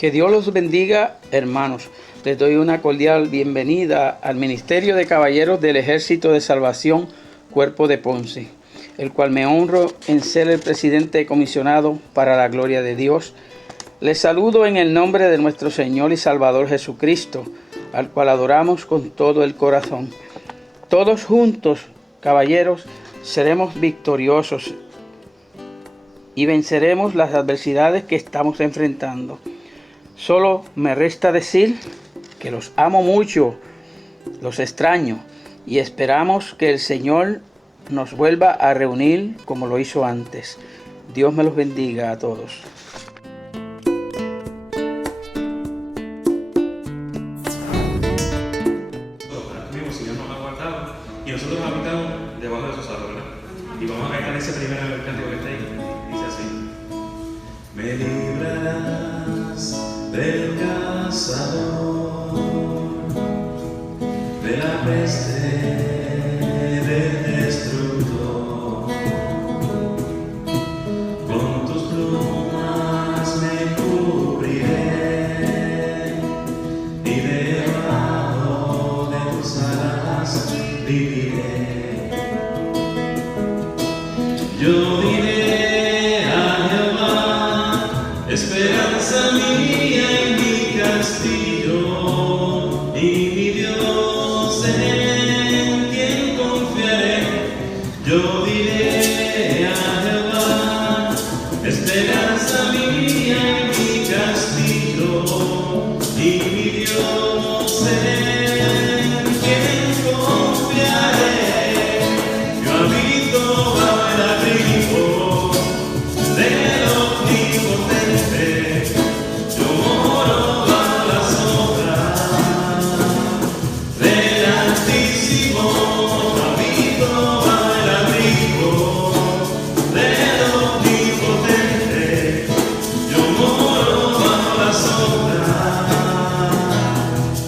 Que Dios los bendiga, hermanos. Les doy una cordial bienvenida al Ministerio de Caballeros del Ejército de Salvación, Cuerpo de Ponce, el cual me honro en ser el presidente comisionado para la gloria de Dios. Les saludo en el nombre de nuestro Señor y Salvador Jesucristo, al cual adoramos con todo el corazón. Todos juntos, caballeros, seremos victoriosos y venceremos las adversidades que estamos enfrentando. Solo me resta decir que los amo mucho, los extraño y esperamos que el Señor nos vuelva a reunir como lo hizo antes. Dios me los bendiga a todos. Y nosotros habitamos debajo de sus árboles. Y vamos a cantar ese primer cántico que está ahí. Dice así: me librarás del cazador, de la peste del destructor. Con tus plumas me cubriré y debajo de tus alas viviré. Yo diré a Jehová, esperanza mía y mi castillo, y mi Dios en quien confiaré. Yo diré a Jehová, esperanza mía y mi castillo, y mi Dios en quien confiaré. Yo habito bajo el abrigo del Omnipotente, yo moro bajo la sombra del Altísimo. Yo habito bajo el abrigo del Omnipotente, yo moro bajo la sombra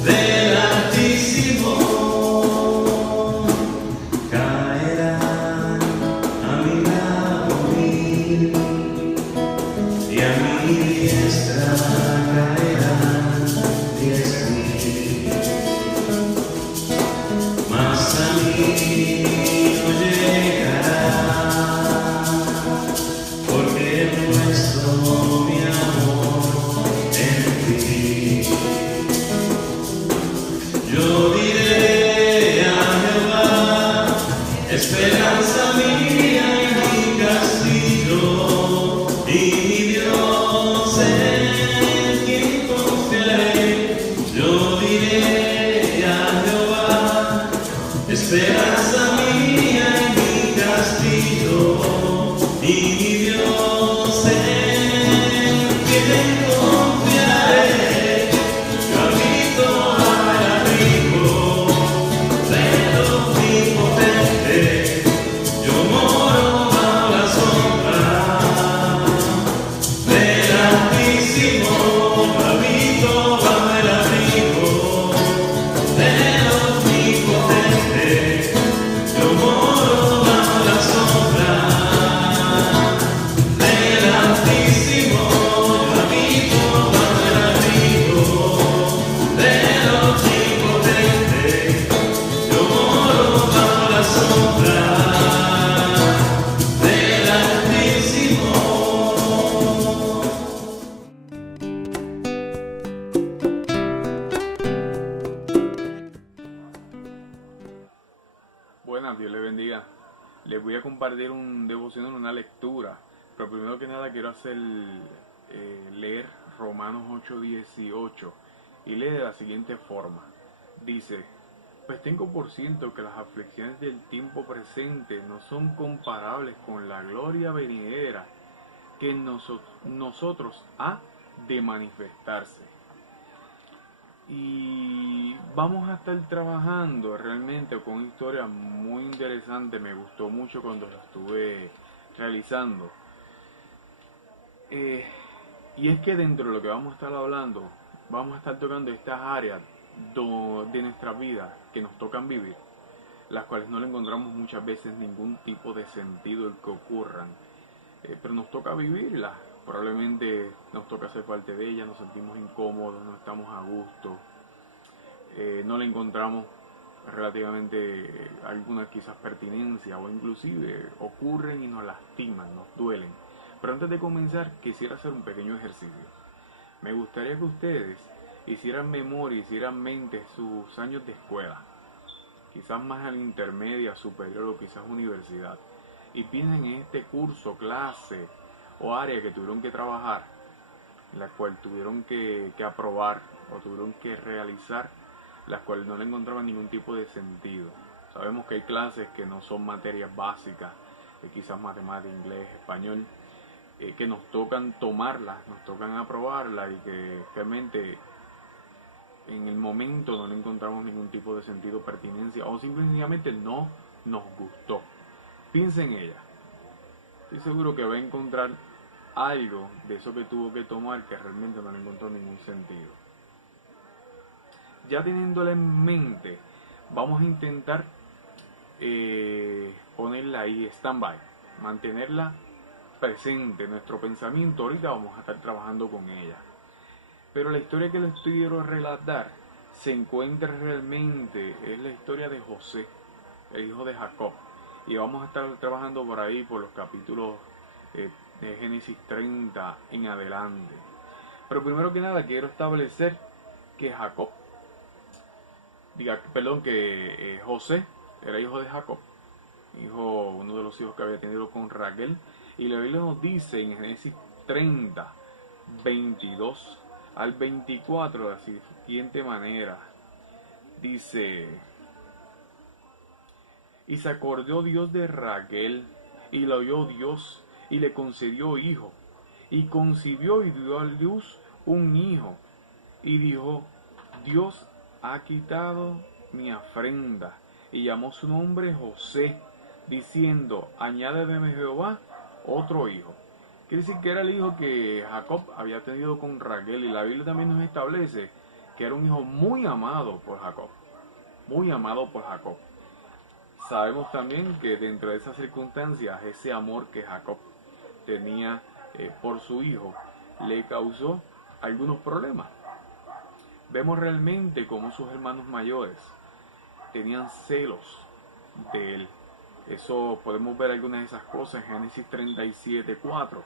del Altísimo. Caerán a mi lado mil y a mi diestra caerán 10,000, mas a mí no llegará, porque he puesto mi amor en ti. Yo diré a Jehová, esperanza mía y mi castillo, y mi Dios en quien confiaré. Yo diré a Jehová, esperanza mía y mi castillo, y mi Dios en quien confiaré. Yo habito bajo el abrigo del Omnipotente, yo moro bajo la sombra del Altísimo. Yo habito bajo el abrigo del Omnipotente, yo moro bajo la sombra del Altísimo. Yo habito bajo el abrigo del Omnipotente, yo moro bajo la sombra del Altísimo. Buenas, Dios les bendiga. Les voy a compartir un devocional, una lectura, pero primero que nada quiero leer Romanos 8:18 y lee de la siguiente forma. Dice: pues tengo por cierto que las aflicciones del tiempo presente no son comparables con la gloria venidera que en nosotros ha de manifestarse. Y vamos a estar trabajando realmente con una historia muy interesante. Me gustó mucho cuando la estuve realizando. Y es que dentro de lo que vamos a estar hablando, vamos a estar tocando estas áreas de nuestra vida que nos tocan vivir, las cuales no le encontramos muchas veces ningún tipo de sentido el que ocurran, pero nos toca vivirlas Probablemente nos toca hacer parte de ella, nos sentimos incómodos, no estamos a gusto, no le encontramos relativamente alguna quizás pertinencia o inclusive ocurren y nos lastiman, nos duelen. Pero antes de comenzar quisiera hacer un pequeño ejercicio. Me gustaría que ustedes hicieran memoria, hicieran mente sus años de escuela, quizás más a la intermedia, superior o quizás universidad, y piensen en este curso, clase o área que tuvieron que trabajar, en la cual tuvieron que aprobar o tuvieron que realizar, las cuales no le encontraban ningún tipo de sentido. Sabemos que hay clases que no son materias básicas, quizás matemáticas, inglés, español, que nos tocan tomarlas, nos tocan aprobarlas y que realmente en el momento no le encontramos ningún tipo de sentido, pertinencia o simplemente no nos gustó. Piensa en ella. Estoy seguro que va a encontrar algo de eso que tuvo que tomar que realmente no le encontró ningún sentido. Ya teniéndola en mente, vamos a intentar ponerla ahí, stand-by, mantenerla presente en nuestro pensamiento. Ahorita vamos a estar trabajando con ella. Pero la historia que les quiero relatar se encuentra realmente, es la historia de José, el hijo de Jacob. Y vamos a estar trabajando por ahí, por los capítulos de Génesis 30 en adelante. Pero primero que nada quiero establecer que José era hijo de Jacob, uno de los hijos que había tenido con Raquel. Y la Biblia nos dice en Génesis 30, 22 al 24 de la siguiente manera. Dice: y se acordó Dios de Raquel, y la oyó Dios, y le concedió hijo, y concibió y dio a luz un hijo, y dijo: Dios ha quitado mi afrenta, y llamó su nombre José, diciendo: añádeme Jehová otro hijo. Quiere decir que era el hijo que Jacob había tenido con Raquel, y la Biblia también nos establece que era un hijo muy amado por Jacob, muy amado por Jacob. Sabemos también que dentro de esas circunstancias, ese amor que Jacob tenía por su hijo le causó algunos problemas. Vemos realmente cómo sus hermanos mayores tenían celos de él. Eso podemos ver algunas de esas cosas en Génesis 37:4.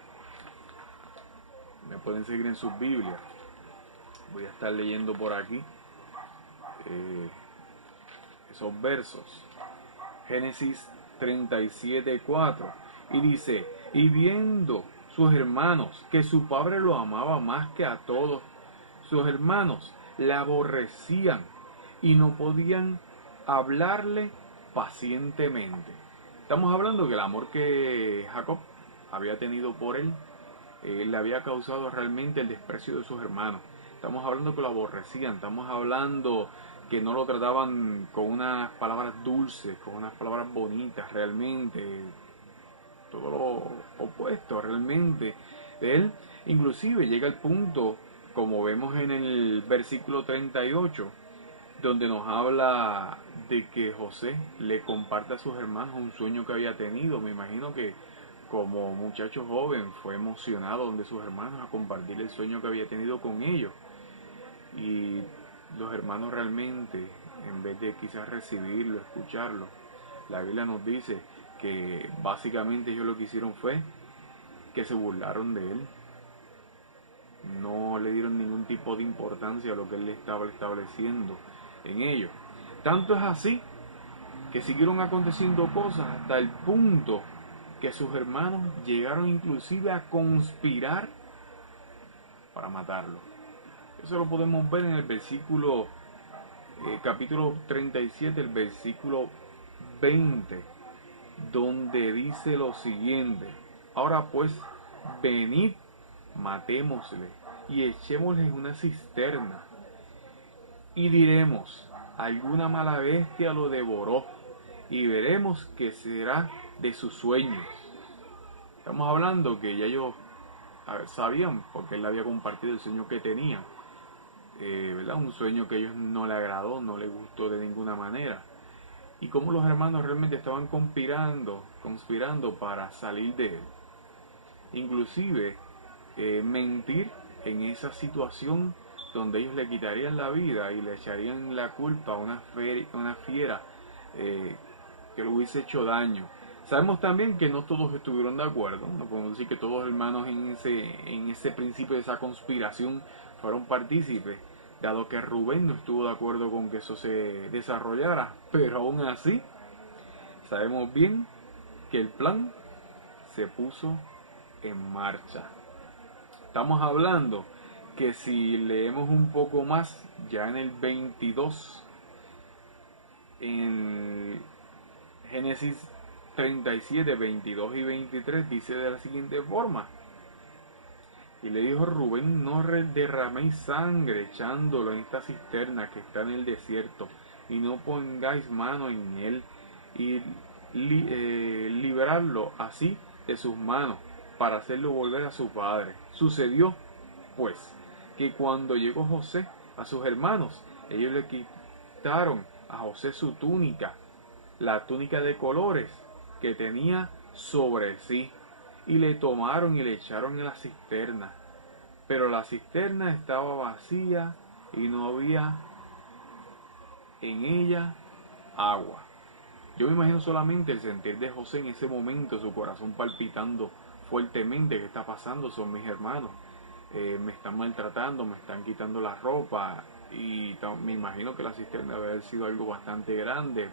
Me pueden seguir en sus Biblias. Voy a estar leyendo por aquí esos versos. Génesis 37:4. Y dice: y viendo sus hermanos que su padre lo amaba más que a todos sus hermanos, le aborrecían y no podían hablarle pacientemente. Estamos hablando que el amor que Jacob había tenido por él le había causado realmente el desprecio de sus hermanos. Estamos hablando que lo aborrecían, estamos hablando que no lo trataban con unas palabras dulces, con unas palabras bonitas, realmente todo lo opuesto realmente de él. Inclusive llega el punto, como vemos en el versículo 38, donde nos habla de que José le comparte a sus hermanos un sueño que había tenido. Me imagino que como muchacho joven fue emocionado donde sus hermanos a compartir el sueño que había tenido con ellos. Y los hermanos realmente, en vez de quizás recibirlo, escucharlo, la Biblia nos dice que básicamente ellos lo que hicieron fue que se burlaron de él. No le dieron ningún tipo de importancia a lo que él estaba estableciendo en ellos. Tanto es así que siguieron aconteciendo cosas hasta el punto que sus hermanos llegaron inclusive a conspirar para matarlo. Eso lo podemos ver en el versículo, capítulo 37, el versículo 20, donde dice lo siguiente: ahora pues, venid, matémosle y echémosle en una cisterna, y diremos: alguna mala bestia lo devoró, y veremos qué será de sus sueños. Estamos hablando que ya ellos sabían, porque él había compartido el sueño que tenía, ¿verdad? Un sueño que a ellos no le agradó, no le gustó de ninguna manera. Y cómo los hermanos realmente estaban conspirando para salir de él. Inclusive mentir en esa situación donde ellos le quitarían la vida y le echarían la culpa a una fiera que le hubiese hecho daño. Sabemos también que no todos estuvieron de acuerdo, no podemos decir que todos los hermanos en ese principio de esa conspiración fueron partícipes, dado que Rubén no estuvo de acuerdo con que eso se desarrollara, pero aún así sabemos bien que el plan se puso en marcha. Estamos hablando que si leemos un poco más, ya en el 22, en Génesis 37, 22 y 23, dice de la siguiente forma: y le dijo Rubén, no derraméis sangre echándolo en esta cisterna que está en el desierto, y no pongáis mano en él, y librarlo así de sus manos, para hacerlo volver a su padre. Sucedió, pues, que cuando llegó José a sus hermanos, ellos le quitaron a José su túnica, la túnica de colores que tenía sobre sí, y le tomaron y le echaron en la cisterna. Pero la cisterna estaba vacía y no había en ella agua. Yo me imagino solamente el sentir de José en ese momento, su corazón palpitando fuertemente. ¿Qué está pasando? Son mis hermanos. Me están maltratando, me están quitando la ropa. Y me imagino que la cisterna debe haber sido algo bastante grande.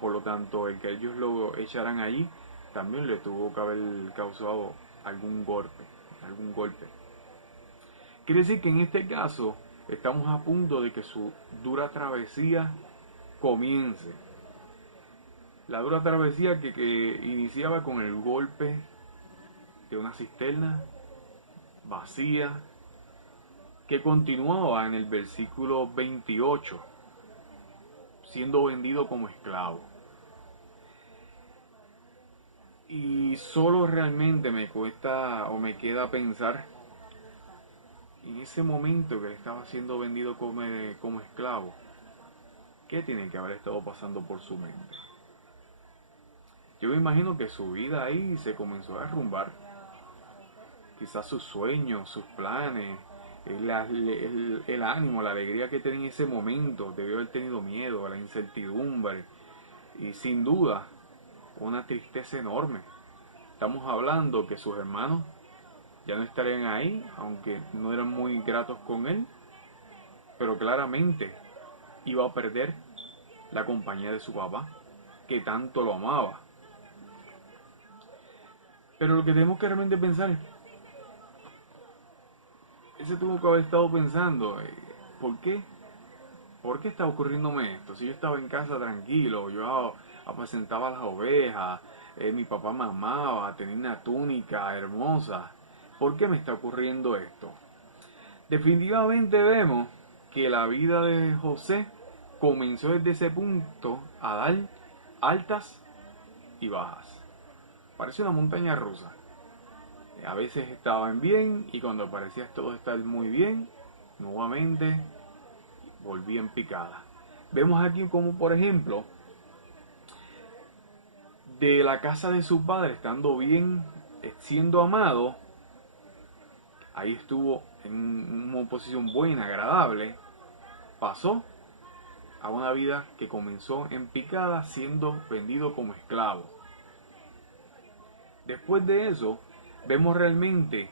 Por lo tanto, el que ellos lo echaran allí también le tuvo que haber causado algún golpe. Quiere decir que en este caso estamos a punto de que su dura travesía comience. La dura travesía que iniciaba con el golpe de una cisterna vacía, que continuaba en el versículo 28, siendo vendido como esclavo. Y solo realmente me cuesta o me queda pensar en ese momento que estaba siendo vendido como esclavo, ¿qué tiene que haber estado pasando por su mente? Yo me imagino que su vida ahí se comenzó a derrumbar. Quizás sus sueños, sus planes, el ánimo, la alegría que tenía en ese momento. Debió haber tenido miedo, la incertidumbre y sin duda una tristeza enorme. Estamos hablando que sus hermanos ya no estarían ahí, aunque no eran muy gratos con él, pero claramente iba a perder la compañía de su papá, que tanto lo amaba. Pero lo que tenemos que realmente pensar es, ese tuvo que haber estado pensando, ¿por qué? ¿Por qué está ocurriéndome esto? Si yo estaba en casa tranquilo, yo apacentaba las ovejas, mi papá me amaba, tenía una túnica hermosa, ¿por qué me está ocurriendo esto? Definitivamente vemos que la vida de José comenzó desde ese punto a dar altas y bajas. Parece una montaña rusa. A veces estaban bien y cuando parecía todo estar muy bien, nuevamente volvía en picada. Vemos aquí como, por ejemplo, de la casa de su padre, estando bien, siendo amado, ahí estuvo en una posición buena, agradable, pasó a una vida que comenzó en picada, siendo vendido como esclavo. Después de eso, vemos realmente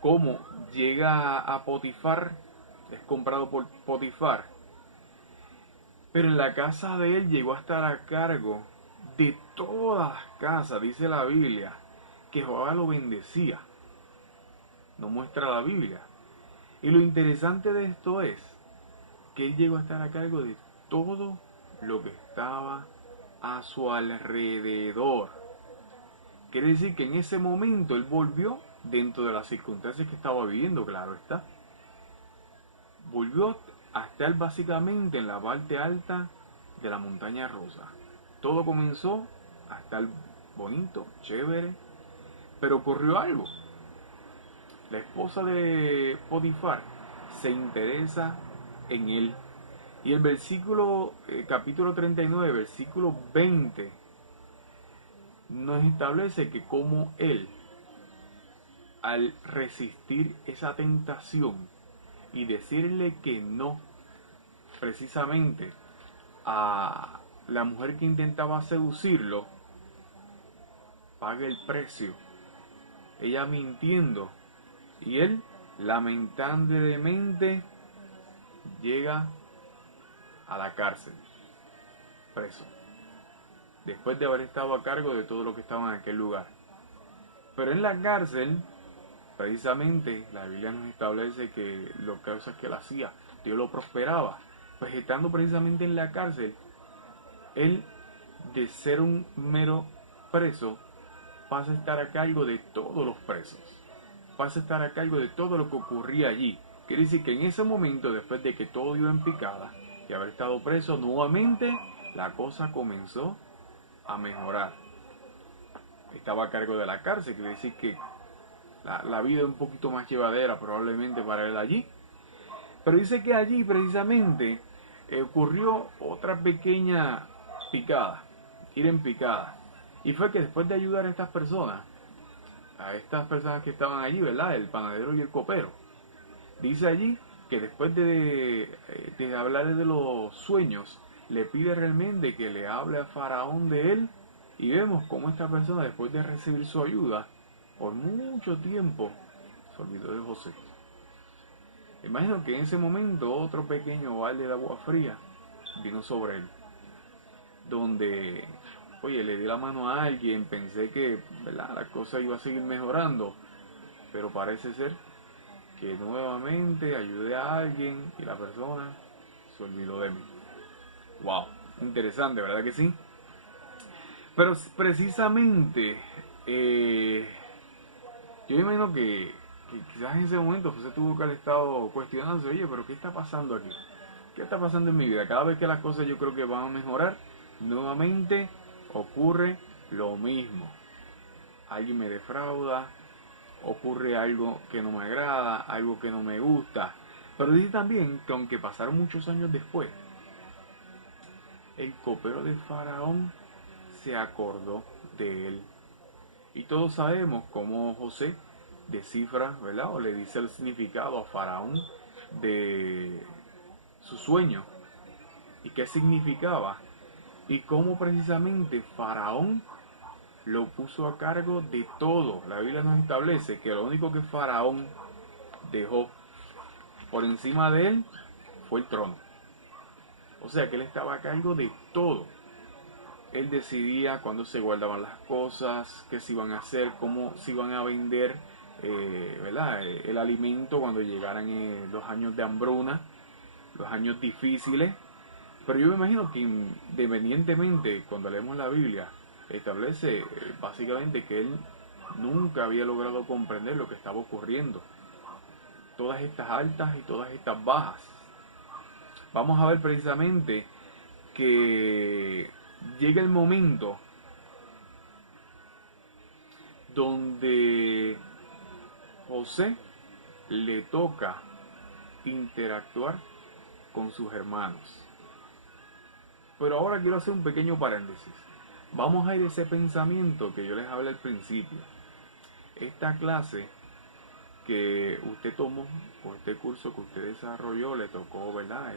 cómo llega a Potifar, es comprado por Potifar, pero en la casa de él llegó a estar a cargo de todas las casas. Dice la Biblia que Jehová lo bendecía, no muestra la Biblia. Y lo interesante de esto es que él llegó a estar a cargo de todo lo que estaba a su alrededor. Quiere decir que en ese momento él volvió, dentro de las circunstancias que estaba viviendo, claro está, volvió a estar básicamente en la parte alta de la montaña rusa. Todo comenzó a estar bonito, chévere, pero ocurrió algo. La esposa de Potifar se interesa en él. Y el versículo, capítulo 39, versículo 20, nos establece que como él al resistir esa tentación y decirle que no, precisamente a la mujer que intentaba seducirlo, paga el precio. Ella mintiendo y él lamentablemente llega a la cárcel, preso, después de haber estado a cargo de todo lo que estaba en aquel lugar. Pero en la cárcel, precisamente, la Biblia nos establece que las cosas que él hacía, Dios lo prosperaba. Pues estando precisamente en la cárcel, él, de ser un mero preso, pasa a estar a cargo de todos los presos. Pasa a estar a cargo de todo lo que ocurría allí. Quiere decir que en ese momento, después de que todo iba en picada, de haber estado preso, nuevamente la cosa comenzó a mejorar. Estaba a cargo de la cárcel, quiere decir que la vida es un poquito más llevadera probablemente para él allí. Pero dice que allí precisamente ocurrió otra pequeña picada, ir en picada. Y fue que después de ayudar a estas personas que estaban allí, ¿verdad? El panadero y el copero. Dice allí que después de hablar de los sueños, le pide realmente que le hable a Faraón de él. Y vemos cómo esta persona, después de recibir su ayuda, por mucho tiempo, se olvidó de José. Imagino que en ese momento otro pequeño balde de agua fría vino sobre él. Donde, oye, le di la mano a alguien, pensé que, ¿verdad?, la cosa iba a seguir mejorando. Pero parece ser que nuevamente ayudé a alguien y la persona se olvidó de mí. Wow, interesante, ¿verdad que sí? Pero precisamente, yo imagino que quizás en ese momento José tuvo que haber estado cuestionándose, oye, pero ¿qué está pasando aquí? ¿Qué está pasando en mi vida? Cada vez que las cosas yo creo que van a mejorar, nuevamente ocurre lo mismo. Alguien me defrauda, ocurre algo que no me agrada, algo que no me gusta. Pero dice también que aunque pasaron muchos años después, el copero de Faraón se acordó de él. Y todos sabemos cómo José descifra, ¿verdad?, o le dice el significado a Faraón de su sueño y qué significaba, y cómo precisamente Faraón lo puso a cargo de todo. La Biblia nos establece que lo único que Faraón dejó por encima de él fue el trono. O sea que él estaba a cargo de todo. Él decidía cuándo se guardaban las cosas, qué se iban a hacer, cómo se iban a vender, ¿verdad?, el alimento cuando llegaran los años de hambruna, los años difíciles. Pero yo me imagino que independientemente, cuando leemos la Biblia, establece básicamente que él nunca había logrado comprender lo que estaba ocurriendo. Todas estas altas y todas estas bajas. Vamos a ver precisamente que llega el momento donde José le toca interactuar con sus hermanos. Pero ahora quiero hacer un pequeño paréntesis. Vamos a ir a ese pensamiento que yo les hablé al principio. Esta clase que usted tomó, o este curso que usted desarrolló, le tocó, ¿verdad?,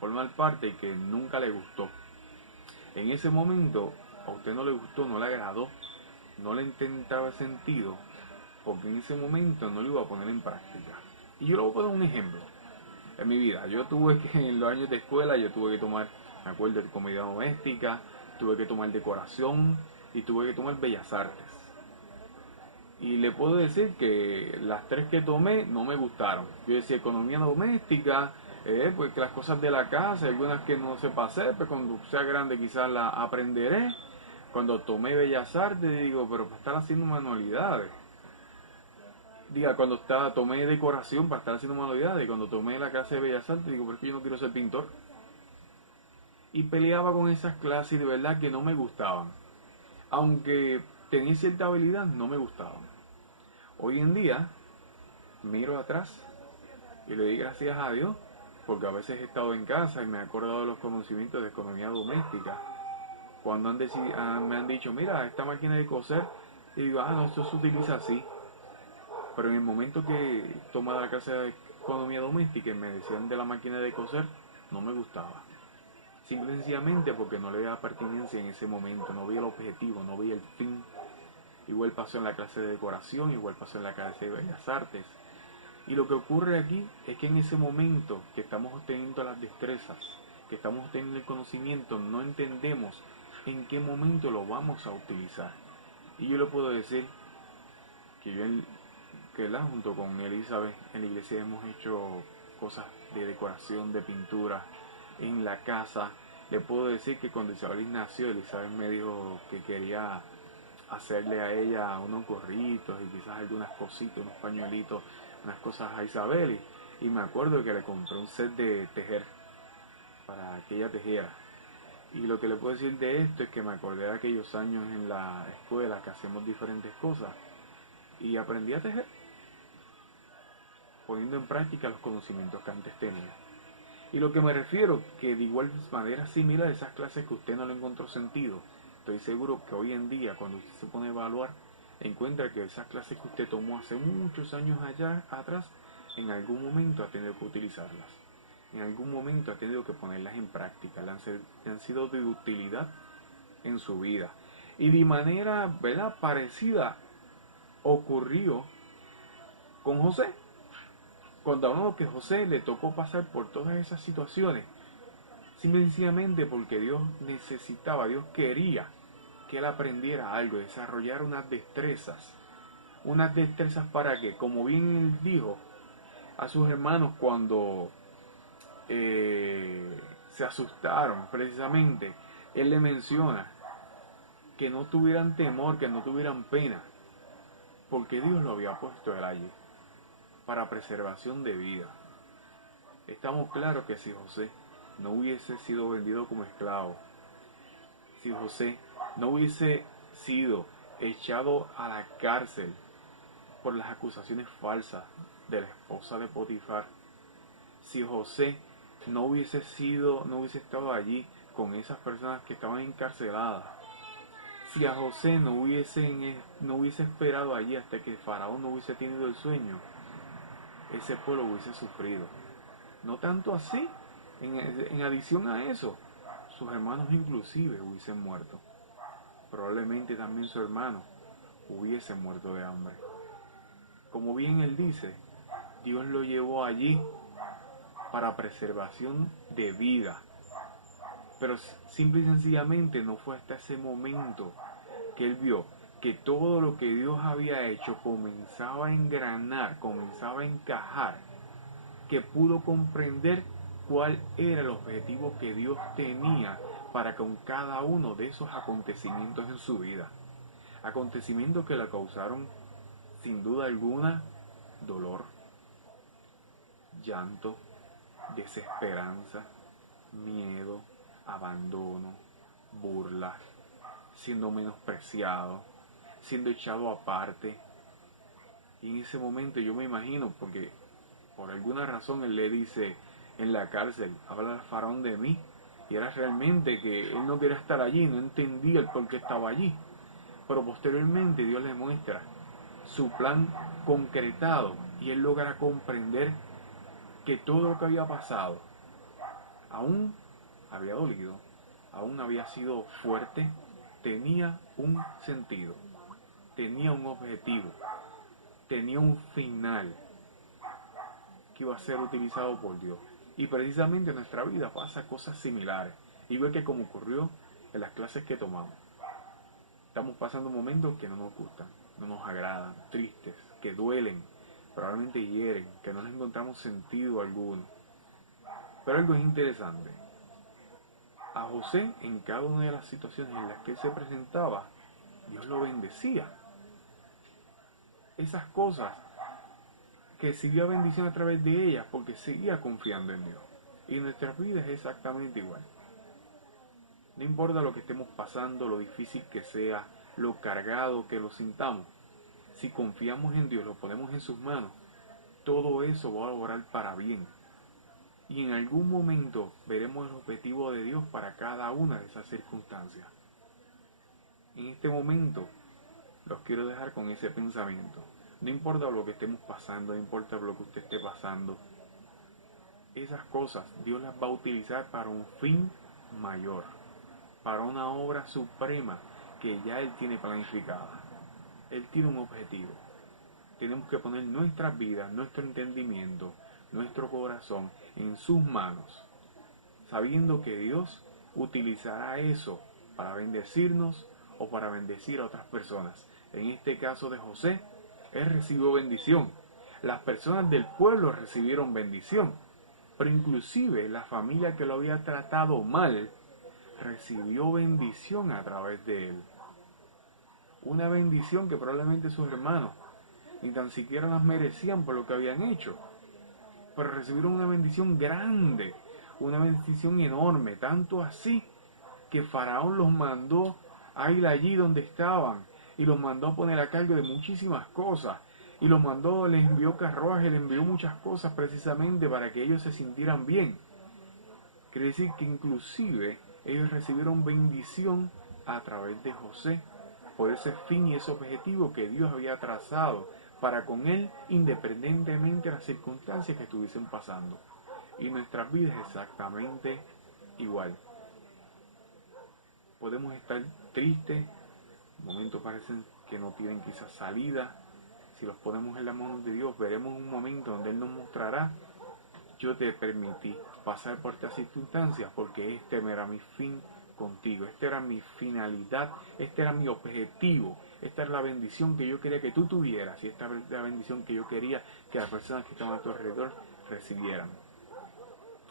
formar parte y que nunca le gustó. En ese momento a usted no le gustó, no le agradó, no le intentaba sentido, porque en ese momento no lo iba a poner en práctica. Y yo le voy a poner un ejemplo. En mi vida, yo tuve que, en los años de escuela, yo tuve que tomar, me acuerdo, de comedia doméstica, tuve que tomar decoración y tuve que tomar bellas artes. Y le puedo decir que las tres que tomé no me gustaron. Yo decía economía doméstica, pues las cosas de la casa, algunas que no sepa hacer, pero cuando sea grande quizás las aprenderé. Cuando tomé bellas artes, digo, pero para estar haciendo manualidades. Cuando tomé decoración para estar haciendo manualidades. Cuando tomé la clase de bellas artes, digo, pero es que yo no quiero ser pintor. Y peleaba con esas clases de verdad que no me gustaban. Aunque tenía cierta habilidad, no me gustaban. Hoy en día, miro atrás y le doy gracias a Dios, porque a veces he estado en casa y me he acordado de los conocimientos de economía doméstica. Cuando me han dicho, mira, esta máquina de coser, y digo, no, esto se utiliza así. Pero en el momento que tomaba la clase de economía doméstica y me decían de la máquina de coser, no me gustaba. Simple y sencillamente porque no le veía pertinencia en ese momento, no veía el objetivo, no veía el fin. Igual pasó en la clase de decoración, igual pasó en la clase de bellas artes. Y lo que ocurre aquí es que en ese momento que estamos obteniendo las destrezas, que estamos obteniendo el conocimiento, no entendemos en qué momento lo vamos a utilizar. Y yo le puedo decir que yo, junto con Elizabeth, en la iglesia hemos hecho cosas de decoración, de pintura, en la casa. Le puedo decir que cuando Isabel nació, Elizabeth me dijo que quería hacerle a ella unos gorritos y quizás algunas cositas, unos pañuelitos, unas cosas a Isabel. Y me acuerdo que le compré un set de tejer para que ella tejiera. Y lo que le puedo decir de esto es que me acordé de aquellos años en la escuela que hacemos diferentes cosas y aprendí a tejer, poniendo en práctica los conocimientos que antes tenía. Y lo que me refiero, que de igual manera similar a esas clases que usted no le encontró sentido, estoy seguro que hoy en día, cuando usted se pone a evaluar, encuentra que esas clases que usted tomó hace muchos años atrás, en algún momento ha tenido que utilizarlas. En algún momento ha tenido que ponerlas en práctica, le han sido de utilidad en su vida. Y de manera, ¿verdad?, parecida ocurrió con José. Cuando hablamos que José le tocó pasar por todas esas situaciones, simplemente porque Dios necesitaba, Dios quería que él aprendiera algo, desarrollar unas destrezas para que, como bien él dijo a sus hermanos cuando se asustaron, precisamente, él le menciona que no tuvieran temor, que no tuvieran pena, porque Dios lo había puesto él allí, para preservación de vida. Estamos claros que si José no hubiese sido vendido como esclavo, si José no hubiese sido echado a la cárcel por las acusaciones falsas de la esposa de Potifar, si José no hubiese estado allí con esas personas que estaban encarceladas, si a José no hubiese esperado allí hasta que el faraón no hubiese tenido el sueño, ese pueblo hubiese sufrido. No tanto así, en adición a eso, sus hermanos inclusive hubiesen muerto. Probablemente también su hermano hubiese muerto de hambre. Como bien él dice, Dios lo llevó allí para preservación de vida. Pero simple y sencillamente no fue hasta ese momento que él vio que todo lo que Dios había hecho comenzaba a engranar, comenzaba a encajar, que pudo comprender cuál era el objetivo que Dios tenía para con cada uno de esos acontecimientos en su vida. Acontecimientos que le causaron, sin duda alguna, dolor, llanto, desesperanza, miedo, abandono, burla, siendo menospreciado, siendo echado aparte. Y en ese momento yo me imagino, porque por alguna razón él le dice en la cárcel, habla al faraón de mí, y era realmente que él no quería estar allí, no entendía el por qué estaba allí. Pero posteriormente Dios le muestra su plan concretado y él logra comprender que todo lo que había pasado aún había dolido, aún había sido fuerte, tenía un sentido, tenía un objetivo, tenía un final que iba a ser utilizado por Dios. Y precisamente en nuestra vida pasa cosas similares, igual que como ocurrió en las clases que tomamos. Estamos pasando momentos que no nos gustan, no nos agradan, tristes, que duelen, probablemente hieren, que no les encontramos sentido alguno. Pero algo es interesante. A José, en cada una de las situaciones en las que él se presentaba, Dios lo bendecía. Esas cosas que recibió bendición a través de ellas porque seguía confiando en Dios. Y en nuestras vidas es exactamente igual. No importa lo que estemos pasando, lo difícil que sea, lo cargado que lo sintamos, si confiamos en Dios, lo ponemos en sus manos, todo eso va a obrar para bien. Y en algún momento veremos el objetivo de Dios para cada una de esas circunstancias. En este momento los quiero dejar con ese pensamiento. No importa lo que estemos pasando, no importa lo que usted esté pasando. Esas cosas Dios las va a utilizar para un fin mayor, para una obra suprema que ya Él tiene planificada. Él tiene un objetivo. Tenemos que poner nuestras vidas, nuestro entendimiento, nuestro corazón en sus manos, sabiendo que Dios utilizará eso para bendecirnos o para bendecir a otras personas. En este caso de José, él recibió bendición. Las personas del pueblo recibieron bendición, pero inclusive la familia que lo había tratado mal recibió bendición a través de él. Una bendición que probablemente sus hermanos ni tan siquiera las merecían por lo que habían hecho, pero recibieron una bendición grande, una bendición enorme, tanto así que Faraón los mandó a ir allí donde estaban y los mandó a poner a cargo de muchísimas cosas y los mandó, les envió carruajes, les envió muchas cosas precisamente para que ellos se sintieran bien. Quiere decir que inclusive ellos recibieron bendición a través de José por ese fin y ese objetivo que Dios había trazado para con él, independientemente de las circunstancias que estuviesen pasando. Y nuestras vidas exactamente igual. Podemos estar tristes, momentos parecen que no tienen quizás salida. Si los ponemos en las manos de Dios, veremos un momento donde Él nos mostrará: yo te permití pasar por estas circunstancias porque este era mi fin contigo, esta era mi finalidad, este era mi objetivo, esta era la bendición que yo quería que tú tuvieras y esta era la bendición que yo quería que las personas que estaban a tu alrededor recibieran.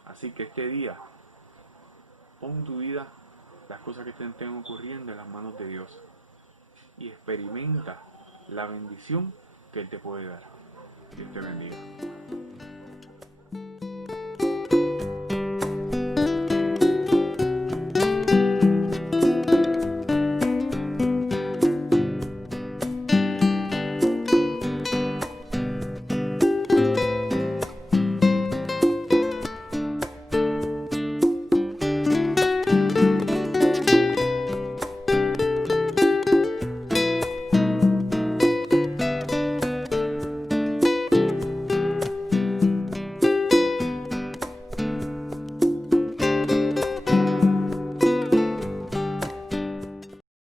Así que este día, pon tu vida, las cosas que te estén ocurriendo, en las manos de Dios y experimenta la bendición que Él te puede dar. Dios te bendiga.